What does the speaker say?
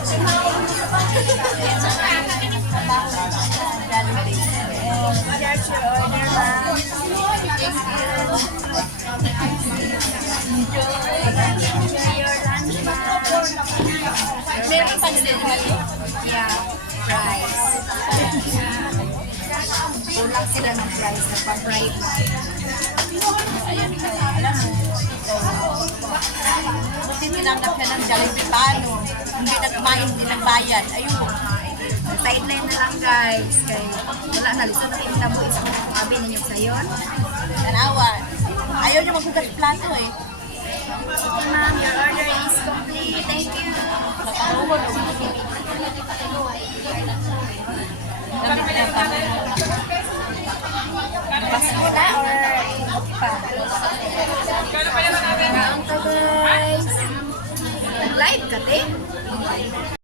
Here's your order, ma'am. Enjoy your lunch, ma'am. Meron pa din Yeah, rice. Kulang sila ng rice na pa-fried na. Ayan ka, alam mo. Buti tinanggap ka ng Jollibee paano. Hindi nagbayad, hindi nagbayad. Ayun. Sideline na lang, guys. Kaya wala na. Lisod na pinabuis mo kung abi ninyong sayon. Tanawan. Ayaw niya maghugas plato eh. Okay, ma'am. Your order is complete. Thank you. Pasko na or okay pa? Kaon ka, guys. Live ka, te?